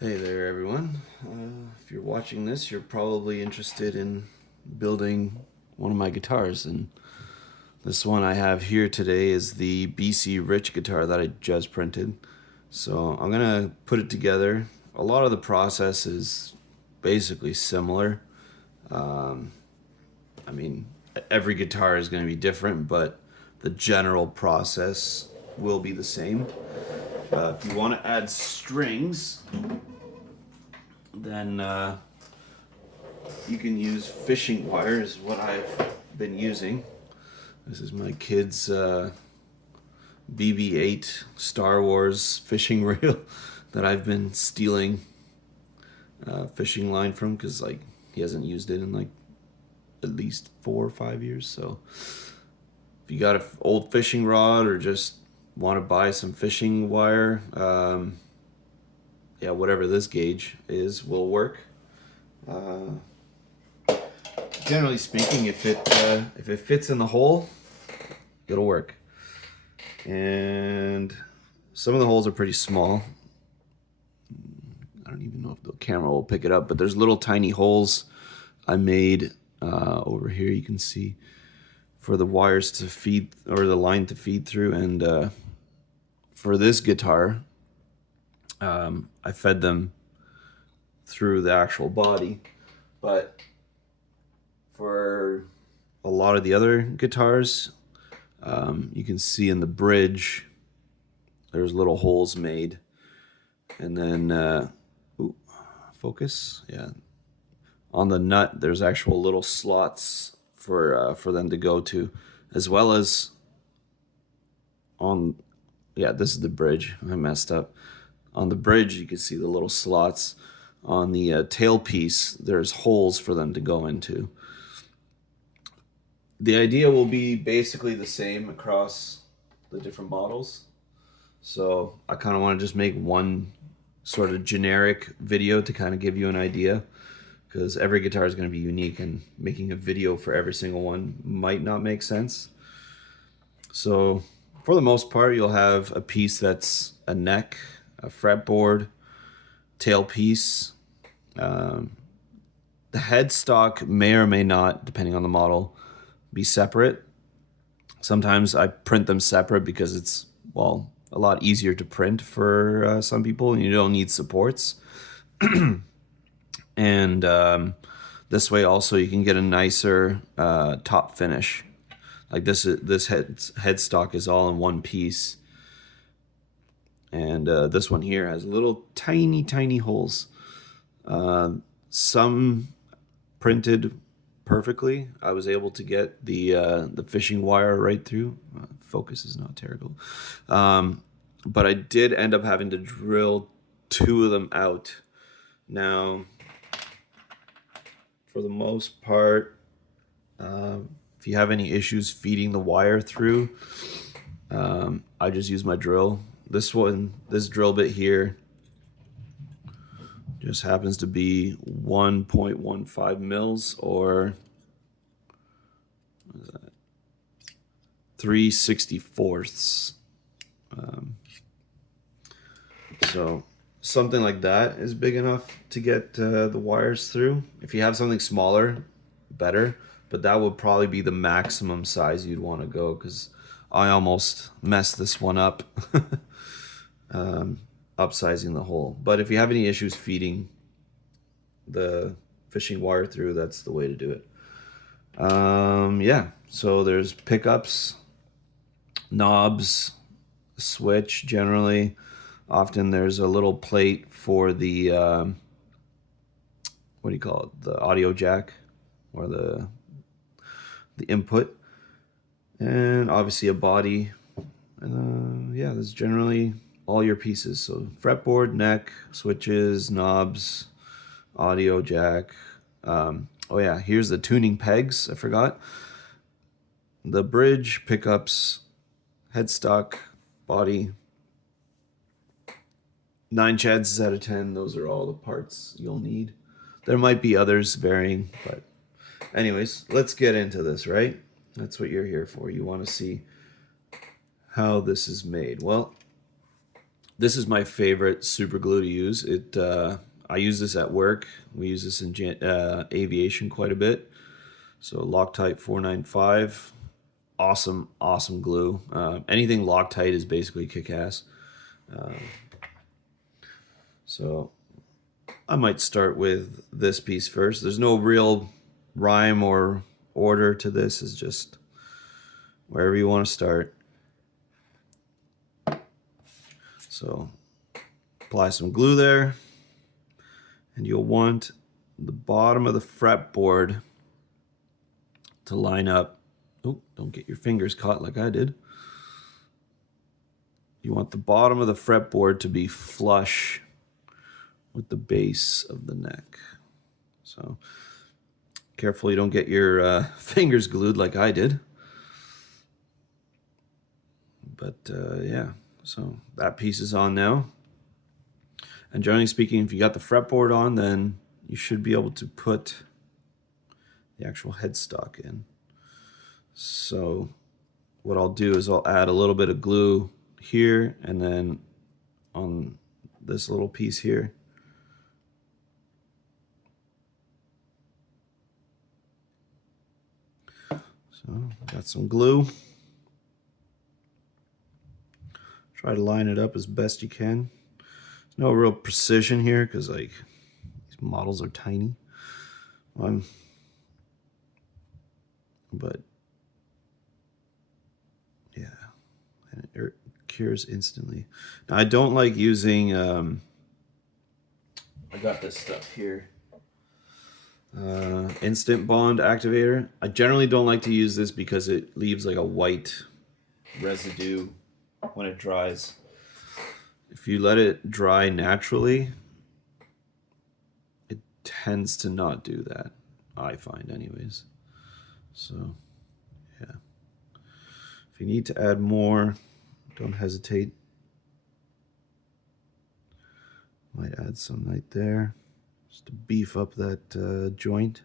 Hey there, everyone. If you're watching this, you're probably interested in building one of my guitars. And this one I have here today is the BC Rich guitar that I just printed. So I'm going to put it together. A lot of the process is basically similar. Um, I mean, every guitar is going to be different, but the general process will be the same. If you want to add strings, then you can use fishing wire is what I've been using. This is my kid's BB-8 Star Wars fishing reel that I've been stealing fishing line from because he hasn't used it in at least 4 or 5 years. So if you got an old fishing rod or just want to buy some fishing wire, yeah, whatever this gauge is will work. Uh, Generally speaking, if it fits in the hole, it'll work. And some of the holes are pretty small. I don't even know if the camera will pick it up, but there's little tiny holes I made over here. You can see for the wires to feed or the line to feed through. And for this guitar, I fed them through the actual body, but for a lot of the other guitars, you can see in the bridge there's little holes made, and then focus, yeah, on the nut there's actual little slots for them to go to, as well as on, yeah, this is the bridge. I messed up. On the bridge you can see the little slots. On the tailpiece there's holes for them to go into. The idea will be basically the same across the different models. So I kind of want to just make one sort of generic video to kind of give you an idea, because every guitar is going to be unique and making a video for every single one might not make sense. So for the most part, you'll have a piece that's a neck, a fretboard, tailpiece. The headstock may or may not, depending on the model, be separate. Sometimes I print them separate because it's, well, a lot easier to print for some people, and you don't need supports. And this way also you can get a nicer top finish. Like this headstock is all in one piece, and this one here has little tiny holes. Some printed perfectly. I was able to get the fishing wire right through. Focus is not terrible, but I did end up having to drill two of them out. Now, for the most part, if you have any issues feeding the wire through, I just use my drill. This drill bit here just happens to be 1.15 mils, or 3/64. So something like that is big enough to get the wires through. If you have something smaller, better, but that would probably be the maximum size you'd want to go, because I almost messed this one up. Upsizing the hole. But if you have any issues feeding the fishing wire through, that's the way to do it. Yeah, so there's pickups, knobs, switch generally. Often there's a little plate for the what do you call it, the audio jack, or the input, and obviously a body. And yeah, that's generally all your pieces. So fretboard, neck, switches, knobs, audio jack. Oh yeah, here's the tuning pegs. I forgot. The bridge, pickups, headstock, body. 9 chances out of 10, those are all the parts you'll need. There might be others varying, but anyways, let's get into this, right? That's what you're here for. You want to see how this is made. Well, This is my favorite super glue to use. I use this at work. We use this in aviation quite a bit. So Loctite 495, awesome, awesome glue. Anything Loctite is basically kick-ass. So I might start with this piece first. There's no real rhyme or order to this. It's just wherever you want to start. So apply some glue there, and you'll want the bottom of the fretboard to line up. Oh, don't get your fingers caught like I did. You want the bottom of the fretboard to be flush with the base of the neck. So careful you don't get your fingers glued like I did. But yeah, so that piece is on now. And generally speaking, if you got the fretboard on, then you should be able to put the actual headstock in. So what I'll do is I'll add a little bit of glue here, and then on this little piece here. So got some glue. Try to line it up as best you can. There's no real precision here because like these models are tiny. But yeah, and it cures instantly. Now I don't like using. I got this stuff here. Instant bond activator. I generally don't like to use this because it leaves like a white residue when it dries. If you let it dry naturally, it tends to not do that, I find anyways. So yeah, if you need to add more, don't hesitate. Might add some right there just to beef up that joint.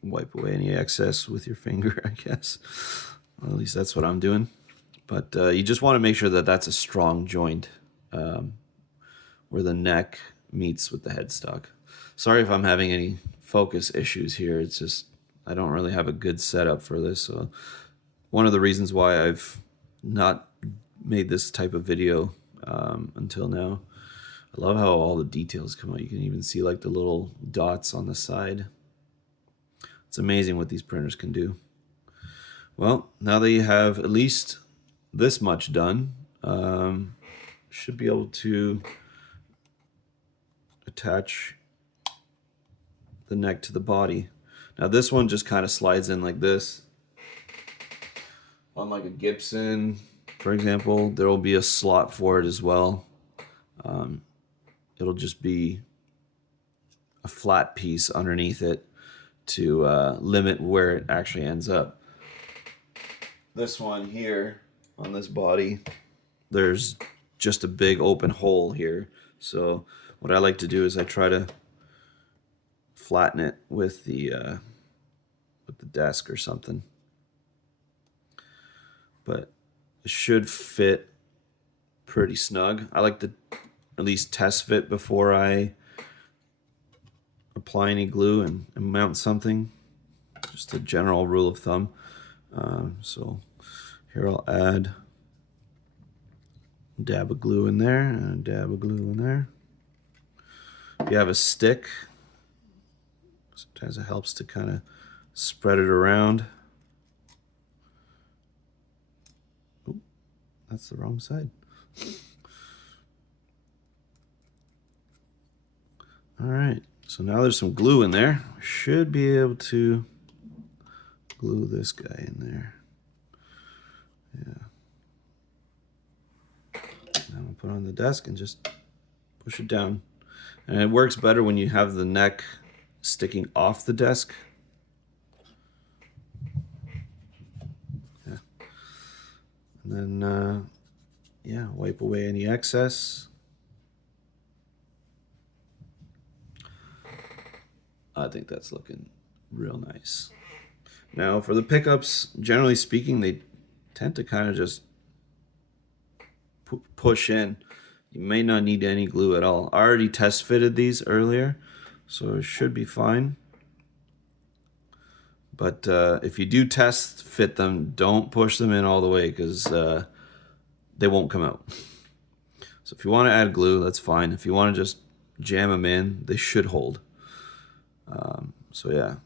Wipe away any excess with your finger, I guess. Well, at least that's what I'm doing. But you just want to make sure that that's a strong joint where the neck meets with the headstock. Sorry if I'm having any focus issues here. It's just I don't really have a good setup for this. So one of the reasons why I've not made this type of video until now. I love how all the details come out. You can even see like the little dots on the side. It's amazing what these printers can do. Well, now that you have at least this much done, should be able to attach the neck to the body. Now this one just kind of slides in like this. On like a Gibson, for example, there will be a slot for it as well. It'll just be a flat piece underneath it to limit where it actually ends up. This one here on this body, there's just a big open hole here. So what I like to do is I try to flatten it with the desk or something. But it should fit pretty snug. I like to at least test fit before I apply any glue and mount something. Just a general rule of thumb. So here I'll add a dab of glue in there and a dab of glue in there. If you have a stick, sometimes it helps to kind of spread it around. Ooh, that's the wrong side. All right, so now there's some glue in there. We should be able to glue this guy in there. Yeah. Now I'll put it on the desk and just push it down. And it works better when you have the neck sticking off the desk. Yeah. And then, yeah, wipe away any excess. I think that's looking Real nice. Now for the pickups, generally speaking, they tend to kind of just push in. You may not need any glue at all. I already test fitted these earlier, so it should be fine. But if you do test fit them, don't push them in all the way, because they won't come out. So if you want to add glue, that's fine. If you want to just jam them in, they should hold. So yeah.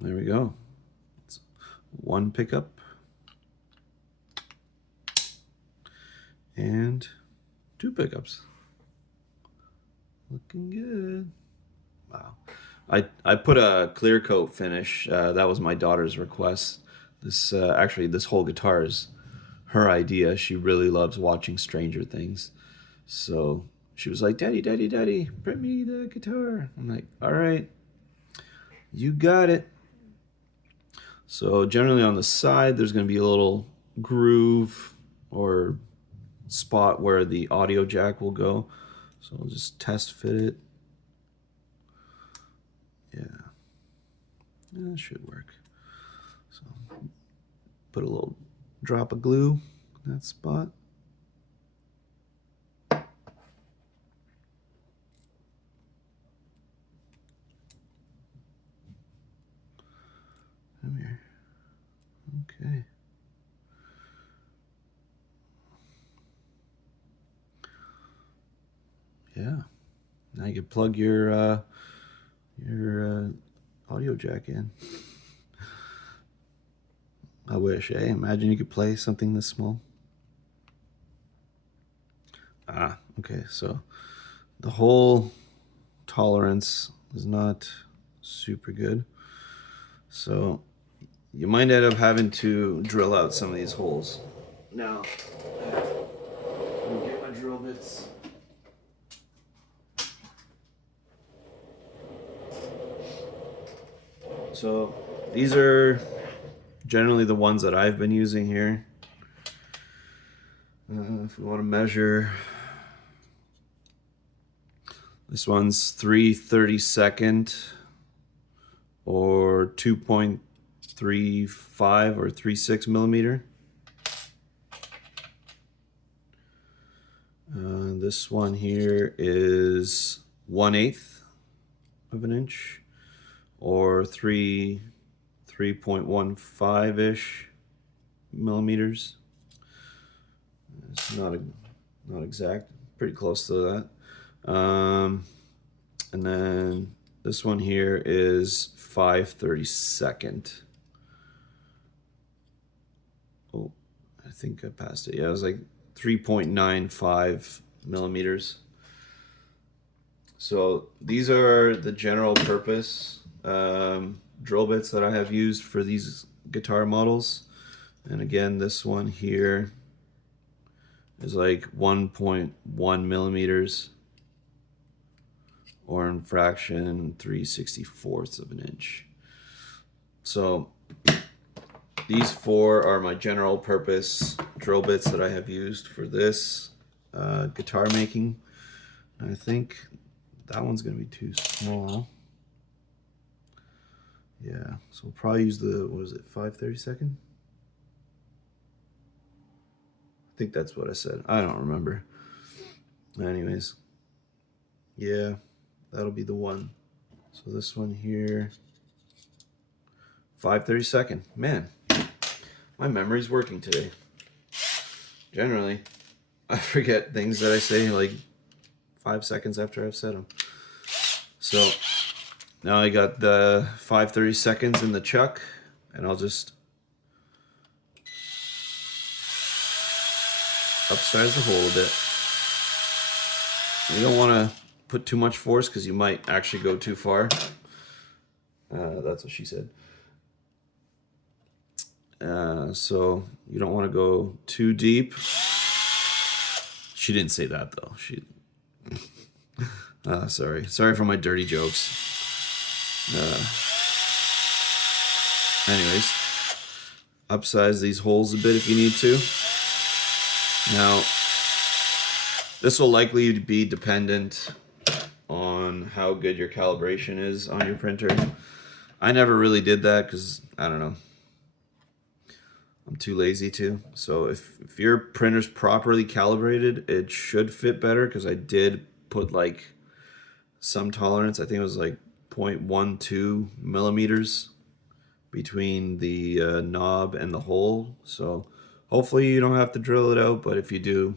There we go. It's one pickup. And two pickups. Looking good. Wow. I put a clear coat finish. That was my daughter's request. This actually, this whole guitar is her idea. She really loves watching Stranger Things. So she was like, Daddy, Daddy, Daddy, print me the guitar. I'm like, all right, you got it. So generally on the side, there's going to be a little groove or spot where the audio jack will go. So I'll just test fit it. Yeah, that should work. So put a little drop of glue in that spot. Come here. Okay. Yeah. Now you can plug your audio jack in. I wish, eh? Imagine you could play something this small. Ah, okay, so the hole tolerance is not super good. So you might end up having to drill out some of these holes. Now, let me get my drill bits. So these are generally the ones that I've been using here. If we want to measure, this one's 3/32 or 2.35 or 36 millimeter. This one here is 1/8 of an inch, or 3.15-ish millimeters. It's not exact, pretty close to that. And then this one here is 5/32. Oh, I think I passed it. Yeah, it was like 3.95 millimeters. So these are the general purpose drill bits that I have used for these guitar models. And again, this one here is like 1.1 millimeters, or in fraction 3/64 of an inch. So these four are my general purpose drill bits that I have used for this guitar making. And I think that one's gonna be too small. Yeah, so we'll probably use the, what is it, 5/32? I think that's what I said. I don't remember. Anyways, yeah, that'll be the one. So this one here, 5/32. Man, my memory's working today. Generally, I forget things that I say like 5 seconds after I've said them. So now I got the 5/32 in the chuck, and I'll just upsize the hole a bit. You don't want to put too much force because you might actually go too far. That's what she said. So you don't want to go too deep. She didn't say that though. She. Sorry for my dirty jokes. Anyways, upsize these holes a bit if you need to. Now, this will likely be dependent on on how good your calibration is on your printer. I never really did that because, I don't know, I'm too lazy to. So if your printer's properly calibrated, it should fit better, because I did put like some tolerance. I think it was like 0.12 millimeters between the knob and the hole. So hopefully you don't have to drill it out, but if you do,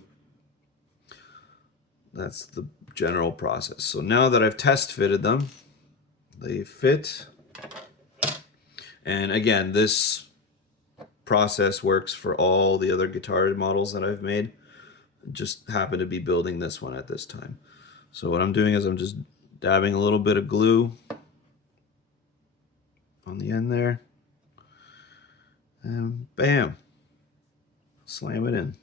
that's the general process. So now that I've test fitted them, they fit. And again, this process works for all the other guitar models that I've made. I just happen to be building this one at this time. So what I'm doing is I'm just dabbing a little bit of glue on the end there, and bam, slam it in.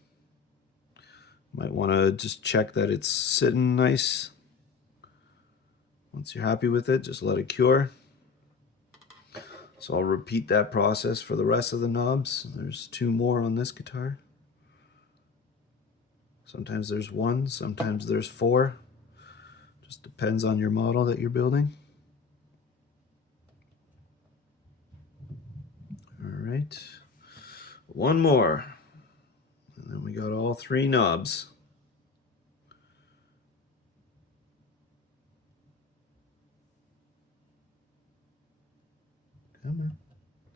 Might want to just check that it's sitting nice. Once you're happy with it, just let it cure. So I'll repeat that process for the rest of the knobs. There's 2 more on this guitar. Sometimes there's 1, sometimes there's 4. Just depends on your model that you're building. All right, 1 more. And then we got all 3 knobs. Come on.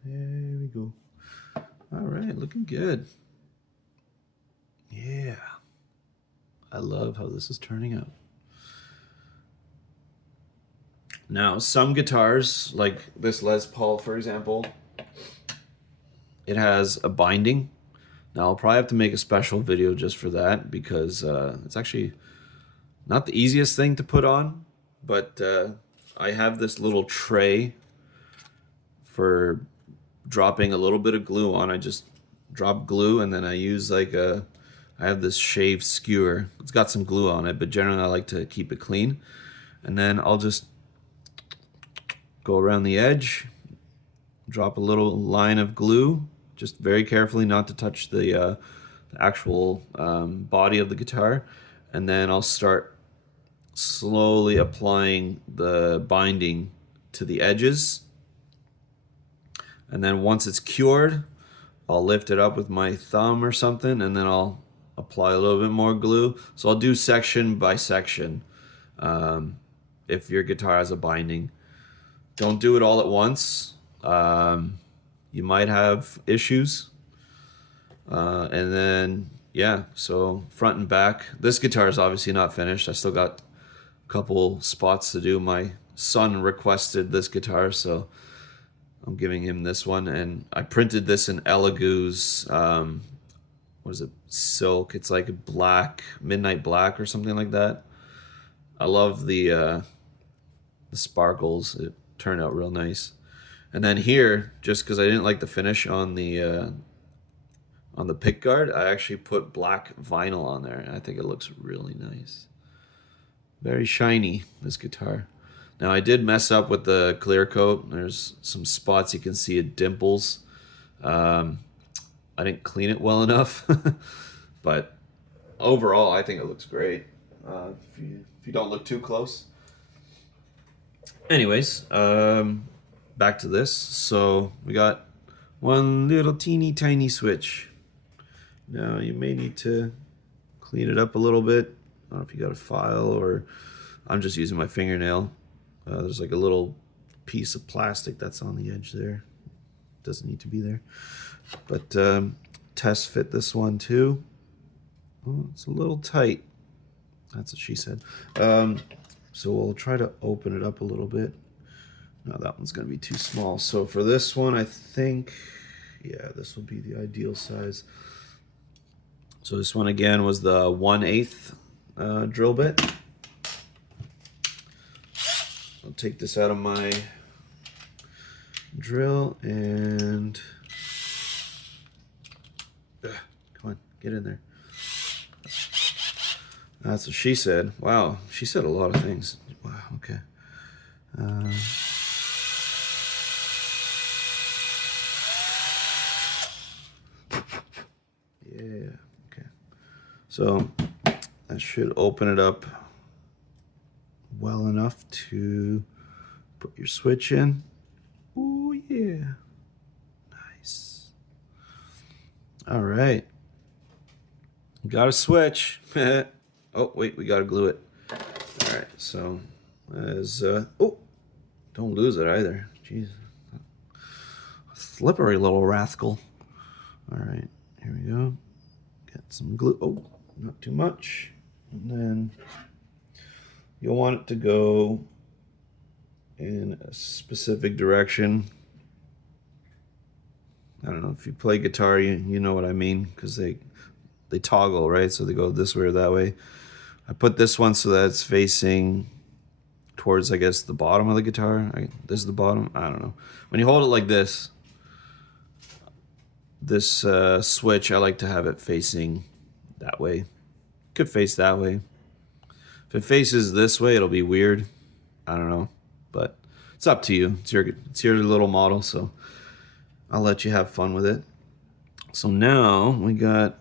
There we go. All right, looking good. Yeah. I love how this is turning out. Now, some guitars, like this Les Paul, for example, it has a binding. Now, I'll probably have to make a special video just for that, because it's actually not the easiest thing to put on, but I have this little tray for dropping a little bit of glue on. I just drop glue, and then I use like I have this shaved skewer. It's got some glue on it, but generally I like to keep it clean. And then I'll just go around the edge, drop a little line of glue, just very carefully not to touch the actual body of the guitar. And then I'll start slowly applying the binding to the edges. And then once it's cured, I'll lift it up with my thumb or something, and then I'll apply a little bit more glue. So I'll do section by section if your guitar has a binding. Don't do it all at once. You might have issues. And then, yeah, so front and back. This guitar is obviously not finished. I still got a couple spots to do. My son requested this guitar, so I'm giving him this one. And I printed this in Elegoo's, what is it, silk. It's like a black, midnight black or something like that. I love the sparkles. It turned out real nice. And then here, just because I didn't like the finish on the pick guard, I actually put black vinyl on there, and I think it looks really nice. Very shiny, this guitar. Now, I did mess up with the clear coat. There's some spots you can see it dimples. I didn't clean it well enough, but overall, I think it looks great. If you don't look too close. Anyways, back to this. So we got one little teeny tiny switch. Now you may need to clean it up a little bit. I don't know if you got a file, or I'm just using my fingernail. There's like a little piece of plastic that's on the edge there. Doesn't need to be there. But test fit this one too. Oh, it's a little tight. That's what she said. So we'll try to open it up a little bit. No, that one's going to be too small. So for this one, I think, yeah, this will be the ideal size. So this one again was the 1/8 drill bit. I'll take this out of my drill and come on, get in there. That's what she said. Wow, she said a lot of things. Wow, okay. Yeah, okay. So that should open it up well well enough to put your switch in. Oh yeah, nice. All right, got a switch. Oh wait, we gotta glue it. All right, so as oh, don't lose it either. Jeez, slippery little rascal. All right, here we go. Get some glue. Oh, not too much. And then you'll want it to go in a specific direction. I don't know, if you play guitar, you know what I mean, because they toggle, right? So they go this way or that way. I put this one so that it's facing towards, I guess, the bottom of the guitar. This is the bottom. I don't know. When you hold it like this switch, I like to have it facing that way. Could face that way. If it faces this way, it'll be weird. I don't know, but it's up to you. It's your little model, so I'll let you have fun with it. So now we got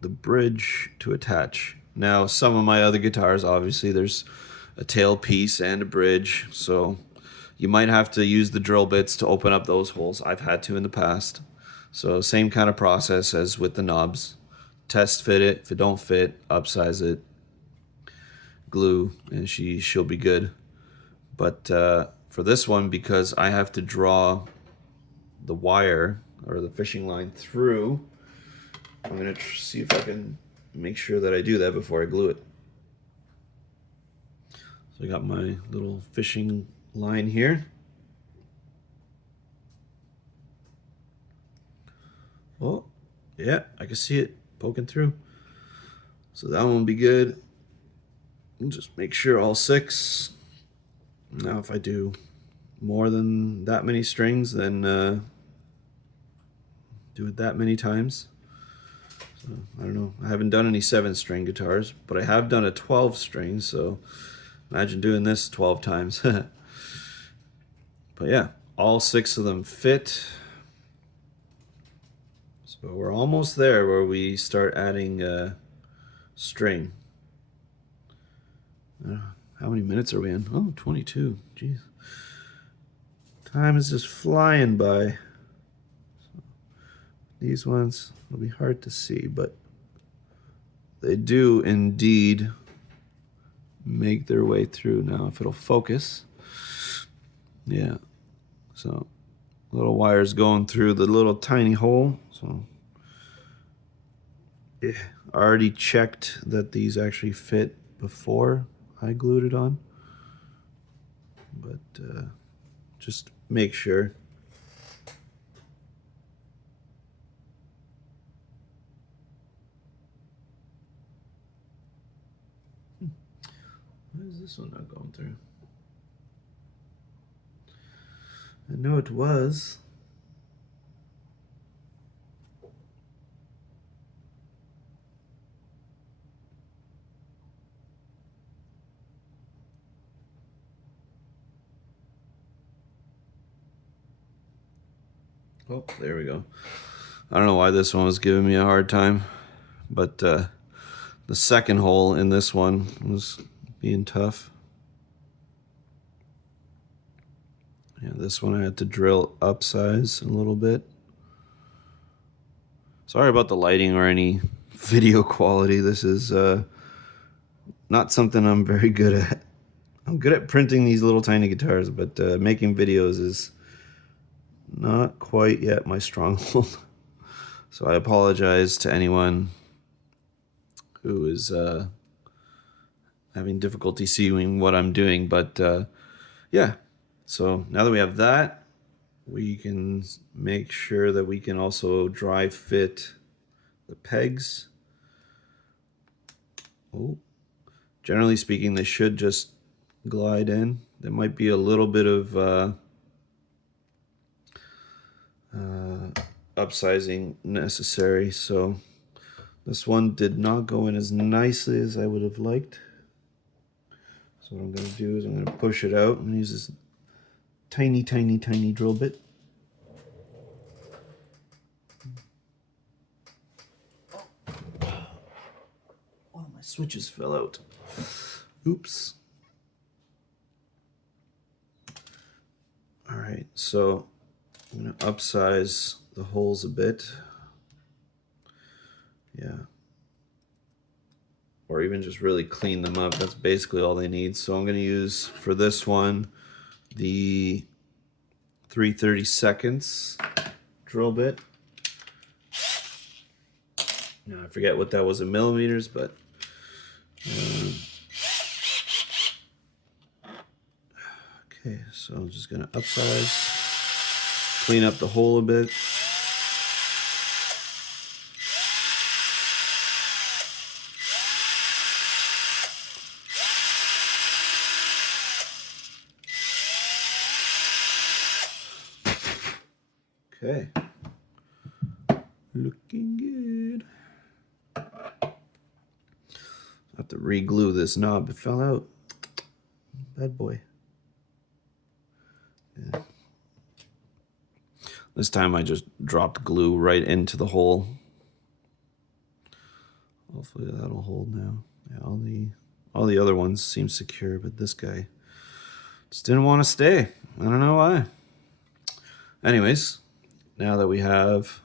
the bridge to attach. Now, some of my other guitars, obviously, there's a tail piece and a bridge, so you might have to use the drill bits to open up those holes. I've had to in the past. So same kind of process as with the knobs. Test fit it. If it don't fit, upsize it, glue, and she'll be good. But for this one, because I have to draw the wire or the fishing line through, I'm going to see if I can make sure that I do that before I glue it. So I got my little fishing line here. Oh, yeah, I can see it poking through. So that one will be good. And just make sure all 6. Now if I do more than that many strings, then do it that many times. So I don't know. I haven't done any 7-string guitars, but I have done a 12-string, so imagine doing this 12 times. But yeah, all 6 of them fit. So we're almost there where we start adding string. How many minutes are we in? Oh, 22. Jeez. Time is just flying by. So these ones will be hard to see, but they do indeed make their way through. Now, if it'll focus. Yeah. So little wires going through the little tiny hole. So yeah, I already checked that these actually fit before I glued it on, but just make sure. Why is this one not going through? I know it was. Oh, there we go. I don't know why this one was giving me a hard time, but the second hole in this one was being tough. Yeah, this one I had to drill upsize a little bit. Sorry about the lighting or any video quality. This is not something I'm very good at. I'm good at printing these little tiny guitars, but making videos is not quite yet my stronghold. So I apologize to anyone who is having difficulty seeing what I'm doing, but yeah. So now that we have that, we can make sure that we can also dry fit the pegs. Oh, generally speaking, they should just glide in. There might be a little bit of upsizing necessary, so this one did not go in as nicely as I would have liked. So what I'm going to do is I'm going to push it out and use this tiny drill bit. One of my switches fell out. Oops. right, so I'm going to upsize the holes a bit. Yeah. Or even just really clean them up. That's basically all they need. So I'm going to use, for this one, the 3/32 drill bit. Now I forget what that was in millimeters, but okay, so I'm just going to upsize, clean up the hole a bit. Okay, looking good. I have to re-glue this knob. It fell out. Bad boy. Yeah. This time I just dropped glue right into the hole. Hopefully that'll hold now. Yeah, all the other ones seem secure, but this guy just didn't want to stay. I don't know why. Anyways, now that we have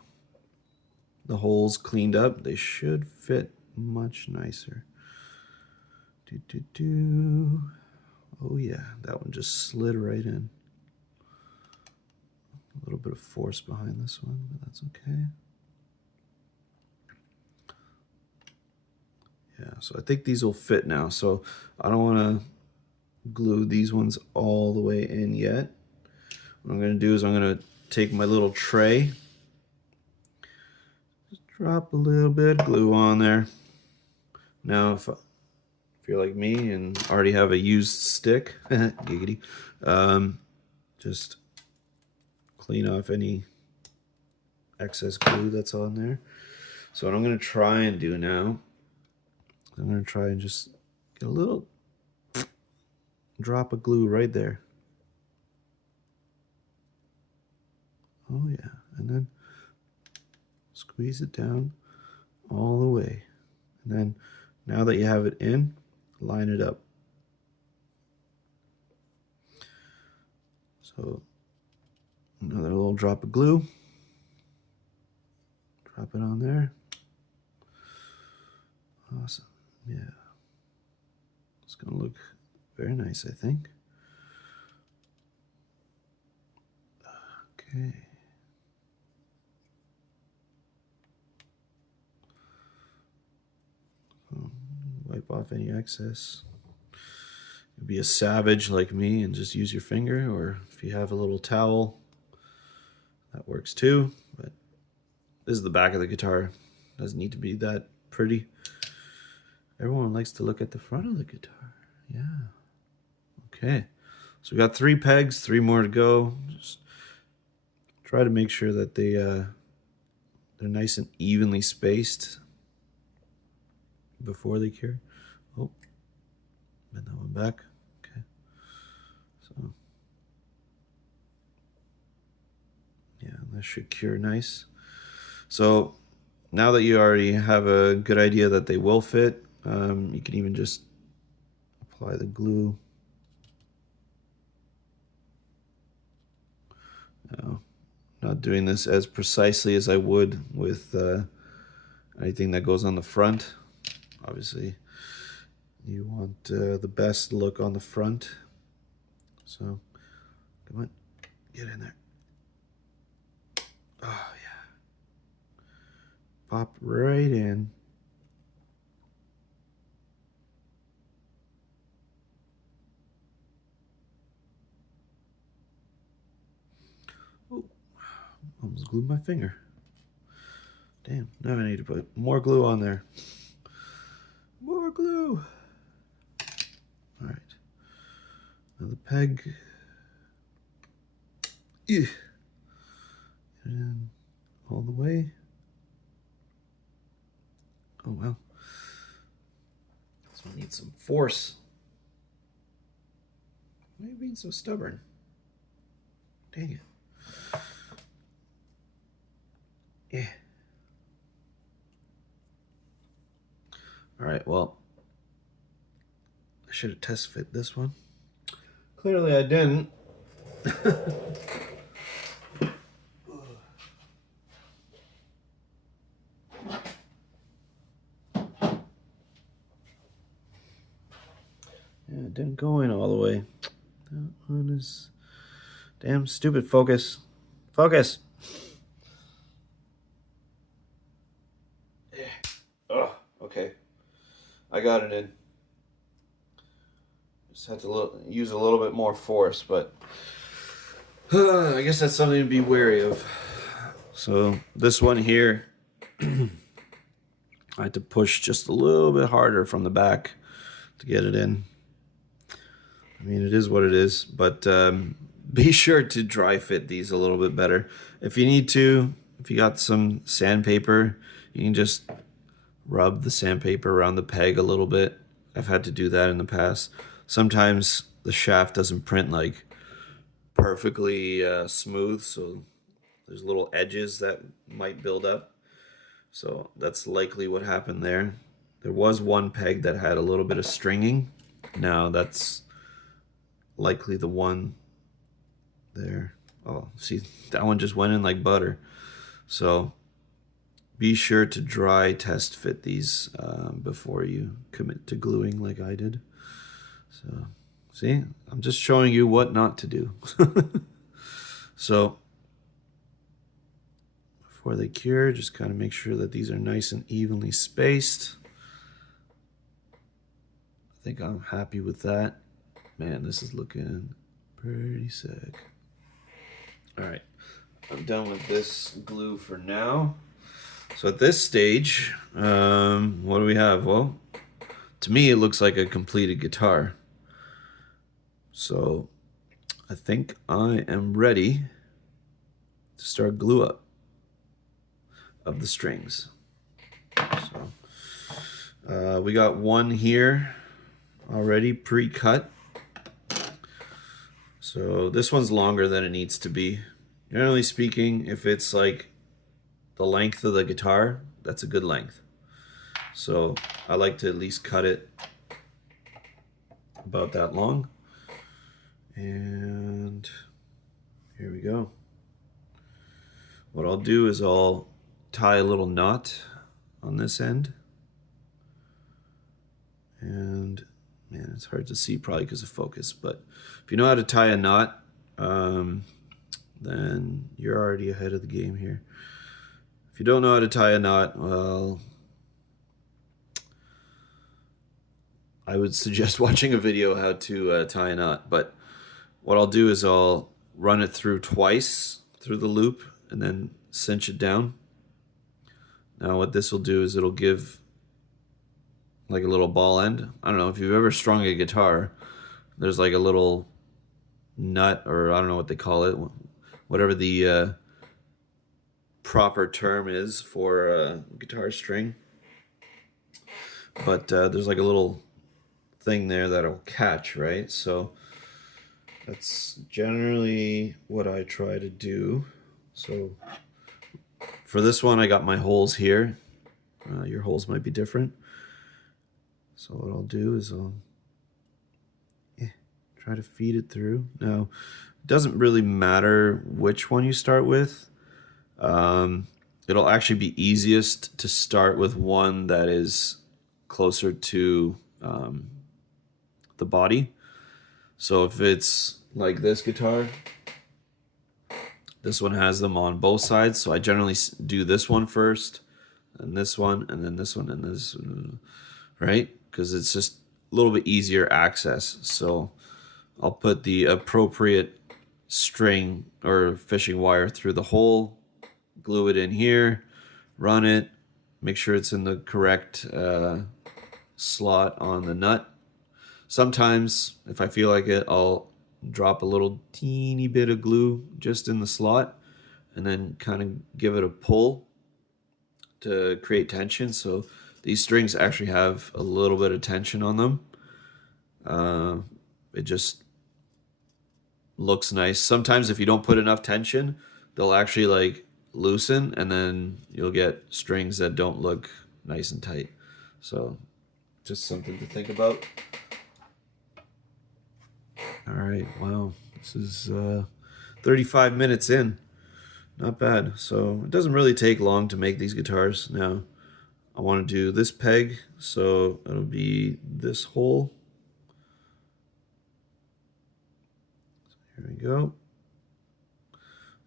the holes cleaned up, they should fit much nicer. Oh yeah, that one just slid right in. A little bit of force behind this one, but that's okay. Yeah, so I think these will fit now. So I don't want to glue these ones all the way in yet. What I'm going to do is I'm going to take my little tray, just drop a little bit of glue on there. Now if you're like me and already have a used stick, giggity, just clean off any excess glue that's on there. So what I'm going to try and do now, I'm going to try and just get a little drop of glue right there. Oh yeah, and then squeeze it down all the way. And then now that you have it in, line it up. So another little drop of glue. Drop it on there. Awesome. Yeah. It's going to look very nice, I think. Okay. Wipe off any excess. You'll be a savage like me and just use your finger, or if you have a little towel, that works too. But this is the back of the guitar. Doesn't need to be that pretty. Everyone likes to look at the front of the guitar. Yeah. Okay. So we got 3 pegs, 3 more to go. Just try to make sure that they're nice and evenly spaced before they cure. Oh, bend that one back. Okay. So yeah, that should cure nice. So now that you already have a good idea that they will fit, you can even just apply the glue. Now, not doing this as precisely as I would with anything that goes on the front. Obviously, you want the best look on the front. So, come on, get in there. Oh, yeah. Pop right in. Oh, almost glued my finger. Damn, now I need to put more glue on there. More glue. All right. Now the peg. Get it in all the way. Oh, well. This one needs some force. Why are you being so stubborn? Dang it. Yeah. All right, well, I should have test fit this one. Clearly I didn't. Yeah, it didn't go in all the way. That one is damn stupid. Focus. Focus. Yeah. Oh, okay. I got it in. Just had to use a little bit more force, but I guess that's something to be wary of. So this one here, I had to push just a little bit harder from the back to get it in. I mean, it is what it is, but be sure to dry fit these a little bit better. If you need to, if you got some sandpaper, you can just rub the sandpaper around the peg a little bit. I've had to do that in the past. Sometimes the shaft doesn't print like perfectly smooth, so there's little edges that might build up. So that's likely what happened there. There was one peg that had a little bit of stringing. Now that's likely the one there. Oh, see, that one just went in like butter. So be sure to dry test fit these before you commit to gluing like I did. So, see, I'm just showing you what not to do. So, before they cure, just kind of make sure that these are nice and evenly spaced. I think I'm happy with that. Man, this is looking pretty sick. All right, I'm done with this glue for now. So at this stage, what do we have? Well, to me, it looks like a completed guitar. So I think I am ready to start glue up of the strings. So we got one here already pre-cut. So this one's longer than it needs to be. Generally speaking, if it's like the length of the guitar, that's a good length. So I like to at least cut it about that long. And here we go. What I'll do is I'll tie a little knot on this end. And man, it's hard to see probably because of focus, but if you know how to tie a knot, then you're already ahead of the game here. If you don't know how to tie a knot, well, I would suggest watching a video how to tie a knot. But what I'll do is I'll run it through twice through the loop and then cinch it down. Now what this will do is it'll give like a little ball end. I don't know if you've ever strung a guitar, there's like a little nut, or I don't know what they call it, whatever the proper term is for a guitar string. But there's like a little thing there that'll catch, right? So that's generally what I try to do. So for this one, I got my holes here. Your holes might be different. So what I'll do is I'll try to feed it through. Now, it doesn't really matter which one you start with. It'll actually be easiest to start with one that is closer to the body. So if it's like this guitar, this one has them on both sides. So I generally do this one first, and this one, and then this one, and this one, right? Because it's just a little bit easier access. So I'll put the appropriate string or fishing wire through the hole, glue it in here, run it, make sure it's in the correct slot on the nut. Sometimes, if I feel like it, I'll drop a little teeny bit of glue just in the slot and then kind of give it a pull to create tension. So these strings actually have a little bit of tension on them. It just looks nice. Sometimes if you don't put enough tension, they'll actually like loosen, and then you'll get strings that don't look nice and tight. So just something to think about. All right, wow, this is 35 minutes in. Not bad. So it doesn't really take long to make these guitars. Now I want to do this peg, so it'll be this hole. Here we go.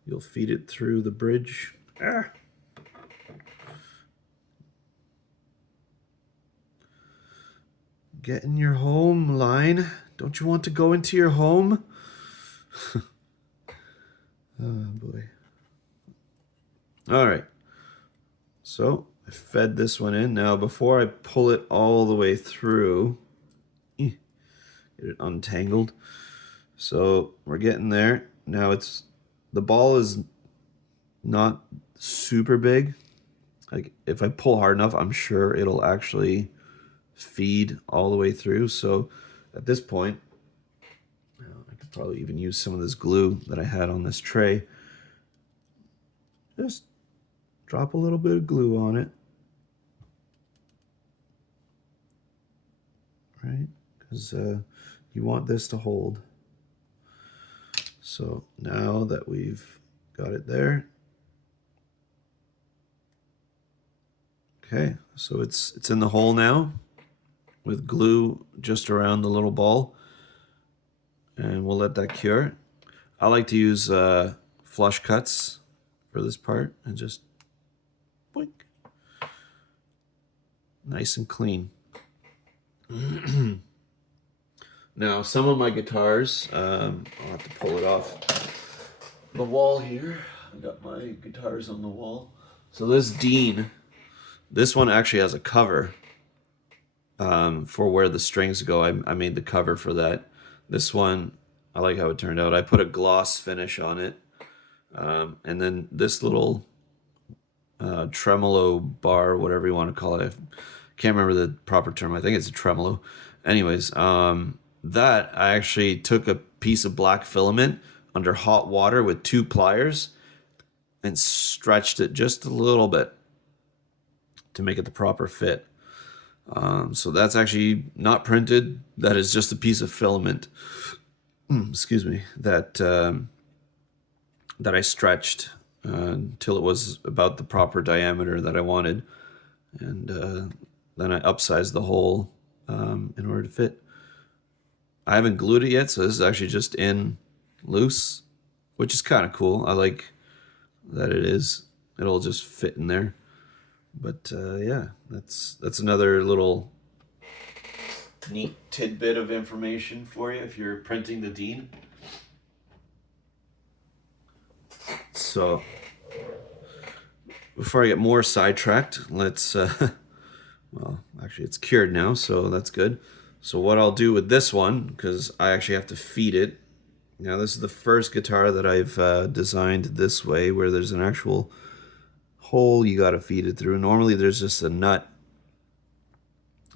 You'll feed it through the bridge. Get in your home, line. Don't you want to go into your home? Oh boy. All right. So I fed this one in. Now before I pull it all the way through, get it untangled. So we're getting there. Now the ball is not super big. Like if I pull hard enough, I'm sure it'll actually feed all the way through. So at this point, I could probably even use some of this glue that I had on this tray. Just drop a little bit of glue on it. Right? Because you want this to hold. So now that we've got it there, okay, so it's in the hole now with glue just around the little ball, and we'll let that cure. I like to use flush cuts for this part and just boink, nice and clean. Now some of my guitars, I'll have to pull it off the wall here. I got my guitars on the wall. So this Dean, this one actually has a cover for where the strings go. I made the cover for that. This one, I like how it turned out. I put a gloss finish on it. And then this little tremolo bar, whatever you want to call it. I can't remember the proper term. I think it's a tremolo. Anyways, that I actually took a piece of black filament under hot water with 2 pliers and stretched it just a little bit to make it the proper fit. So that's actually not printed. That is just a piece of filament. Excuse me. That I stretched until it was about the proper diameter that I wanted, and then I upsized the hole in order to fit. I haven't glued it yet, so this is actually just in loose, which is kind of cool. I like that it'll just fit in there. But yeah, that's another little neat tidbit of information for you if you're printing the Dean. So before I get more sidetracked, let's well, actually it's cured now, so that's good. So what I'll do with this one, because I actually have to feed it. Now this is the first guitar that I've designed this way, where there's an actual hole you got to feed it through. Normally there's just a nut,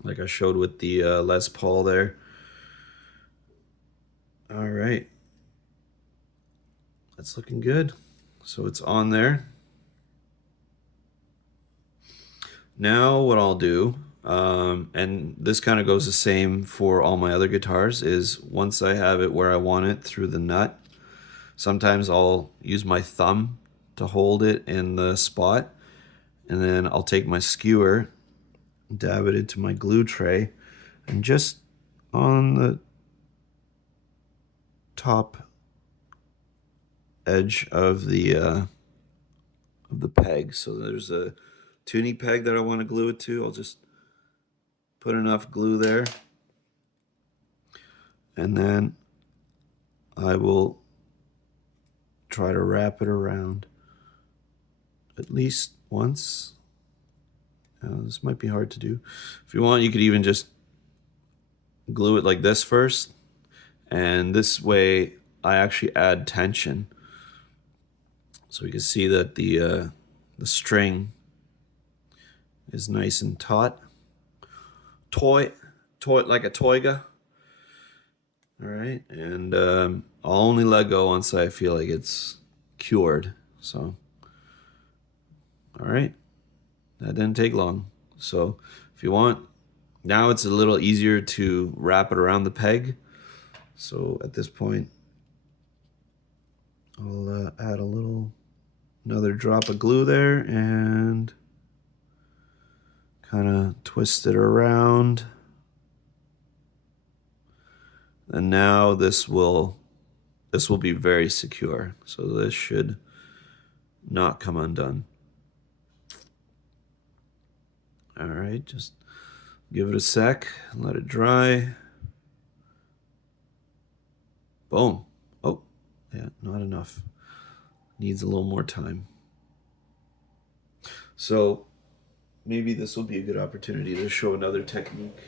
like I showed with the Les Paul there. All right, that's looking good. So it's on there. Now what I'll do, and this kind of goes the same for all my other guitars, is once I have it where I want it through the nut, sometimes I'll use my thumb to hold it in the spot, and then I'll take my skewer, dab it into my glue tray, and just on the top edge of the peg. So there's a tuning peg that I want to glue it to. I'll just put enough glue there, and then I will try to wrap it around at least once. This might be hard to do. If you want, you could even just glue it like this first, and this way I actually add tension. So you can see that the string is nice and taut. Toy like a toiga. All right, and I'll only let go once I feel like it's cured. So, all right, that didn't take long. So if you want, now it's a little easier to wrap it around the peg. So at this point, I'll add another drop of glue there and kind of twist it around. And now this will be very secure. So this should not come undone. All right, just give it a sec, let it dry. Boom. Oh, yeah, not enough. Needs a little more time. So maybe this will be a good opportunity to show another technique.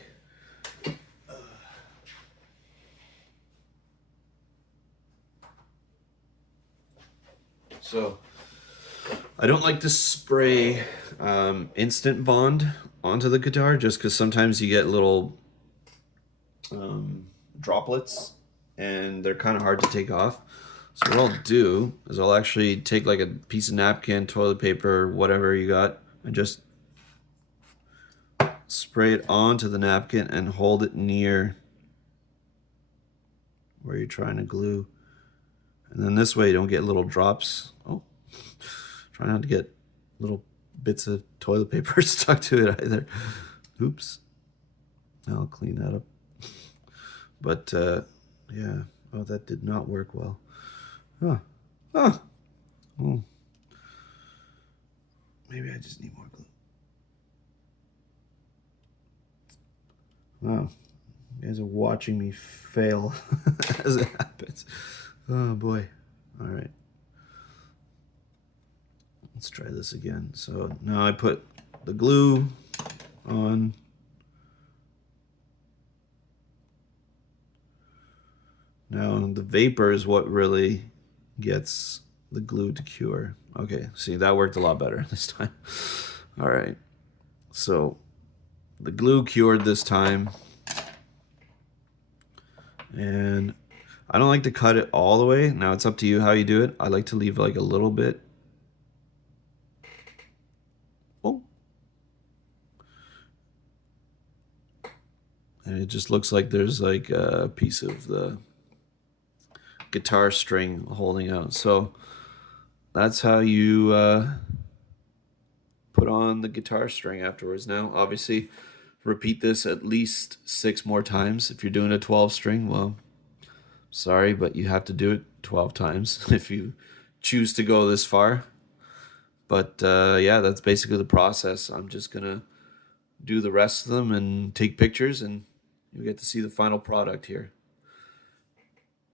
So I don't like to spray instant bond onto the guitar just because sometimes you get little droplets and they're kind of hard to take off. So what I'll do is I'll actually take like a piece of napkin, toilet paper, whatever you got, and just spray it onto the napkin and hold it near where you're trying to glue. And then this way you don't get little drops. Oh, try not to get little bits of toilet paper stuck to it either. Oops. I'll clean that up. But yeah, oh, that did not work well. Huh. Oh. Oh. Maybe I just need more glue. Wow. You guys are watching me fail as it happens. Oh boy. All right. Let's try this again. So now I put the glue on. Now the vapor is what really gets the glue to cure. Okay, see, that worked a lot better this time. All right, so the glue cured this time. And I don't like to cut it all the way. Now it's up to you how you do it. I like to leave like a little bit. Oh. And it just looks like there's like a piece of the guitar string holding out. So that's how you put on the guitar string afterwards. Now, obviously, repeat this at least 6 more times. If you're doing a 12 string, well, sorry, but you have to do it 12 times if you choose to go this far. But yeah, that's basically the process. I'm just going to do the rest of them and take pictures, and you'll get to see the final product here.